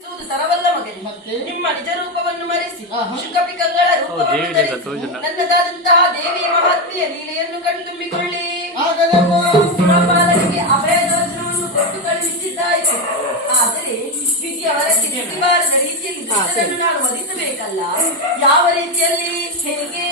ತರವಲ್ಲ ಮಗನೇ, ನಿಮ್ಮ ನಿಜ ರೂಪವನ್ನು ಮರೆಸಿ ಶುಕಪಿಕಗಳ ರೂಪವನ್ನು ಧರಿಸಿ ನನ್ನದಾದಂತಹ ದೇವಿಯ ಮಹಾತ್ಮೆಯ ಲೀಲೆಯನ್ನು ಕಣ್ತುಂಬಿಕೊಳ್ಳಿ. ಸುರಪಾಲನಿಗೆ ಅಭಯದ ವಜ್ರವನ್ನು ಕೊಟ್ಟು ಕಳುಹಿಸಿದ್ದಾಯಿತು. ಆದರೆ ವಿಧಿಯ ವರಕ್ಕೆ ನಿರ್ದಿವಾರದ ರೀತಿಯಲ್ಲಿ ದುಷ್ಟರನ್ನು ನಾನು ವಧಿಸಬೇಕಲ್ಲ. ಯಾವ ರೀತಿಯಲ್ಲಿ, ಹೇಗೆ?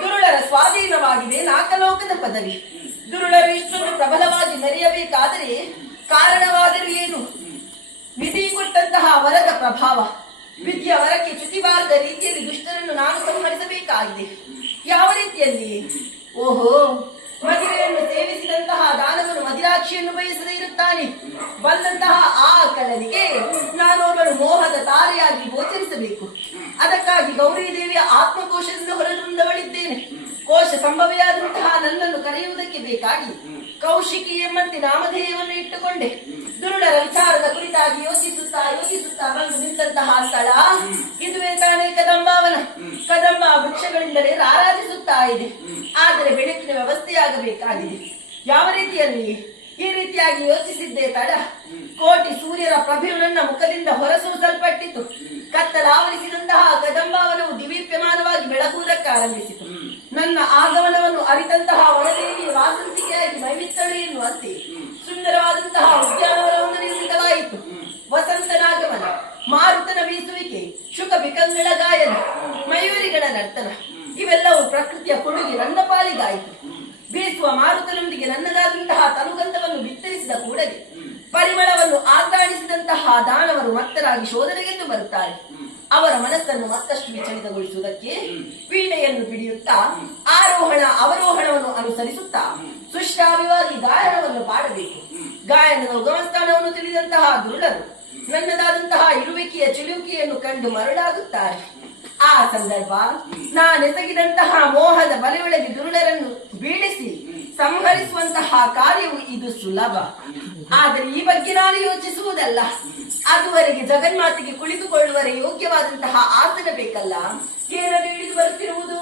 ದುರುಳರ ಸ್ವಾಧೀನವಾಗಿದೆ ನಾಕಲೋಕದ ಪದವಿ. ದುರುಳರು ಇಷ್ಟೊಂದು ಪ್ರಬಲವಾಗಿ ಮೆರೆಯಬೇಕಾದರೆ ಕಾರಣವಾದರೂ ಏನು? ವಿಧಿ ಕೊಟ್ಟಂತಹ ವರದ ಪ್ರಭಾವ. ವಿಧಿಯ ವರಕ್ಕೆ ಚ್ಯುತಿಬಾರದ ರೀತಿಯಲ್ಲಿ ದುಷ್ಟರನ್ನು ನಾನು ಸಂಹರಿಸಬೇಕಾಗಿದೆ. ಯಾವ ರೀತಿಯಲ್ಲಿ? ಓಹೋ, ಮದುವೆಯನ್ನು ಸೇವಿಸಿದಂತಹ ದಾನವನು ಮದಿರಾಕ್ಷಿಯನ್ನು ಬಯಸದೇ ಇರುತ್ತಾನೆ. ಬಂದಂತಹ ಆ ಕಳ್ಳನಿಗೆ ನಾನು ಅವಳು ಮೋಹದ ತಾರೆಯಾಗಿ ಗೋಚರಿಸಬೇಕು. ಅದಕ್ಕಾಗಿ ಗೌರಿದೇವಿಯ ಆತ್ಮಕೋಶದಿಂದ ಹೊರಬಂದವಳಿದ್ದೇನೆ. ಕೋಶ ಸಂಭವೆಯಾದಂತಹ ನನ್ನನ್ನು ಕರೆಯುವುದಕ್ಕೆ ಬೇಕಾಗಿ ಕೌಶಿಕಿ ಎಂಬಂತೆ ನಾಮಧೇಯವನ್ನು ಇಟ್ಟುಕೊಂಡೆ. ದುರುಳರ ವಿಚಾರದ ಕುರಿತಾಗಿ ಯೋಚಿಸುತ್ತಾ ಬಂದು ನಿಂತಹ ಸ್ಥಳ ಇದುವೇ ತಾನೇ ಕದಂಬಾವನ. ಕದಂಬ ವೃಕ್ಷಗಳಿಂದಲೇ ರಾರಾಜಿಸುತ್ತಾ ಇದೆ. ಆದರೆ ಬೆಳಕಿನ ವ್ಯವಸ್ಥೆಯಾಗಬೇಕಾಗಿದೆ. ಯಾವ ರೀತಿಯಲ್ಲಿ? ಈ ರೀತಿಯಾಗಿ ಯೋಚಿಸಿದ್ದೇ ತಡ ಕೋಟಿ ಸೂರ್ಯರ ಪ್ರಭೆಯು ನನ್ನ ಮುಖದಿಂದ ಹೊರಸೂಸಲ್ಪಟ್ಟಿತು. ಕತ್ತಲಾವರಿಸಿದಂತಹ ಕದಂಬಾವನವು ದಿವೀಪ್ಯಮಾನವಾಗಿ ಬೆಳಗುವುದಕ್ಕಾರಂಭಿಸಿತು. ನನ್ನ ಆಗಮನವನ್ನು ಅರಿತಂತಹ ವನದೇವಿ ವಾಸಂತಿಕೆಯಾಗಿ ಮೈಮಿತ್ತಳು ಎನ್ನುವಂತೆ ಸುಂದರವಾದಂತಹ ಉದ್ಯಾನವನವನ್ನು ನಿರ್ಮಿತವಾಯಿತು. ವಸಂತನಾಗಮನ, ಮಾರುತನ ಬೀಸುವಿಕೆ, ಶುಕ ಬಿಕಂಗಳ ಗಾಯನ, ಮಯೂರಿಗಳ ನರ್ತನ ಇವೆಲ್ಲವೂ ಪ್ರಕೃತಿಯ ಕೊಡುಗೆ ನನ್ನ ಪಾಲಿಗಾಯಿತು. ಬೀಸುವ ಮಾರುತನೊಂದಿಗೆ ನನ್ನದಾದಂತಹ ತನುಗಂಧವನ್ನು ಬಿತ್ತರಿಸಿದ ಕೂಡಲೇ ಪರಿಮಳವನ್ನು ಆಘ್ರಾಣಿಸಿದಂತಹ ದಾನವರು ಮತ್ತರಾಗಿ ಶೋಧನೆಗೆಂದು ಬರುತ್ತಾರೆ. ಅವರ ಮನಸ್ಸನ್ನು ಮತ್ತಷ್ಟು ವಿಚಲಿತಗೊಳಿಸುವುದಕ್ಕೆ ವೀಣೆಯನ್ನು ಹಿಡಿಯುತ್ತಾ ಆರೋಹಣ ಅವರೋಹಣವನ್ನು ಅನುಸರಿಸುತ್ತಾ ಸುಶ್ರಾವ್ಯವಾಗಿ ಗಾಯನವನ್ನು ಪಾಡಬೇಕು. ಗಾಯನದ ಉಗಮಸ್ಥಾನವನ್ನು ತಿಳಿದಂತಹ ದುರುಳರು ನನ್ನದಾದಂತಹ ಇರುವಿಕೆಯ ಚಿಲುಕಿಯನ್ನು ಕಂಡು ಮರಳಾಗುತ್ತಾರೆ. ಆ ಸಂದರ್ಭ ನಾನೆಸಗಿದಂತಹ ಮೋಹದ ಬಲೆಯೊಳಗೆ ದುರುಳರನ್ನು ಬೀಳಿಸಿ ಸಂಹರಿಸುವಂತಹ ಕಾರ್ಯವು ಇದು ಸುಲಭ. ಆದರೆ ಈ ಬಗ್ಗೆ ನಾನು ಯೋಚಿಸುವುದಲ್ಲ. ಅದುವರೆಗೆ ಜಗನ್ಮಾತೆಗೆ ಕುಳಿತುಕೊಳ್ಳುವರೆ ಯೋಗ್ಯವಾದಂತಹ ಆಸನ ಬೇಕಲ್ಲ. ಏನನ್ನು ಹಿಡಿದು ಬರುತ್ತಿರುವುದು?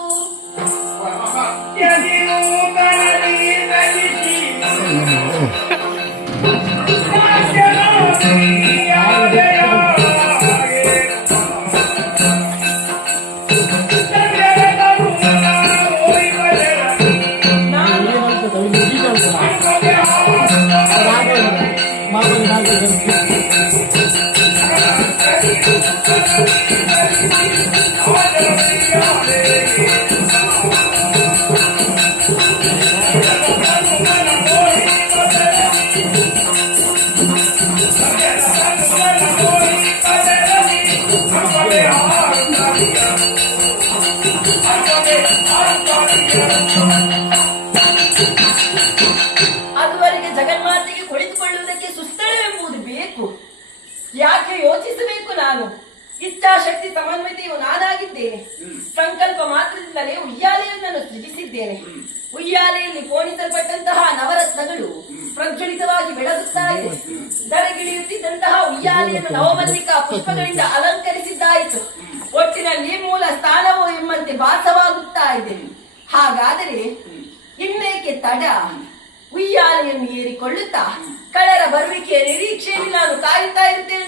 ಅದುವರೆಗೆ ಜಗನ್ಮಾತೆಗೆ ಕುಳಿತುಕೊಳ್ಳುವುದಕ್ಕೆ ಸುಸ್ಥಳವೆಂಬುದು ಬೇಕು. ಯಾಕೆ ಯೋಚಿಸಬೇಕು? ನಾನು ಇಚ್ಛಾಶಕ್ತಿ ಸಮನ್ವಿತೆಯು ನಾನಾಗಿದ್ದೇನೆ. ಸಂಕಲ್ಪ ಮಾತ್ರದಿಂದಲೇ ಉಯ್ಯಾಲೆಯನ್ನು ಸೃಜಿಸಿದ್ದೇನೆ. ಉಯ್ಯಾಲೆಯಲ್ಲಿ ಪೋಣಿಸಲ್ಪಟ್ಟಂತಹ ನವರತ್ನಗಳು ಪ್ರಜ್ವಲಿತವಾಗಿ ಬೆಳಗುತ್ತಾ ಇದೆ. ದಡಗಿಳಿಯುತ್ತಿದ್ದಂತಹ ಉಯ್ಯಾಲೆಯನ್ನು ನವಮಲ್ಲಿಕಾ ಪುಷ್ಪಗಳಿಂದ ಅಲಂಕರಿಸಿದ್ದಾಯಿತು. ಒಟ್ಟಿನಲ್ಲಿ ಮೂಲ ಸ್ಥಾನವೋ ಎಂಬಂತೆ ಭಾಸವಾಗುತ್ತಾ ಇದೆ. ಹಾಗಾದರೆ ಇನ್ನೇಕೆ ತಡ? ಉಯ್ಯಾಲೆಯನ್ನು ಏರಿಕೊಳ್ಳುತ್ತಾ ಕಳ್ಳರ ಬರುವಿಕೆಯ ನಿರೀಕ್ಷೆಯಲ್ಲಿ ನಾನು ಕಾಯುತ್ತಾ ಇರುತ್ತೇನೆ.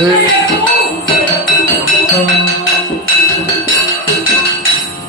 ಹ್ಮ್.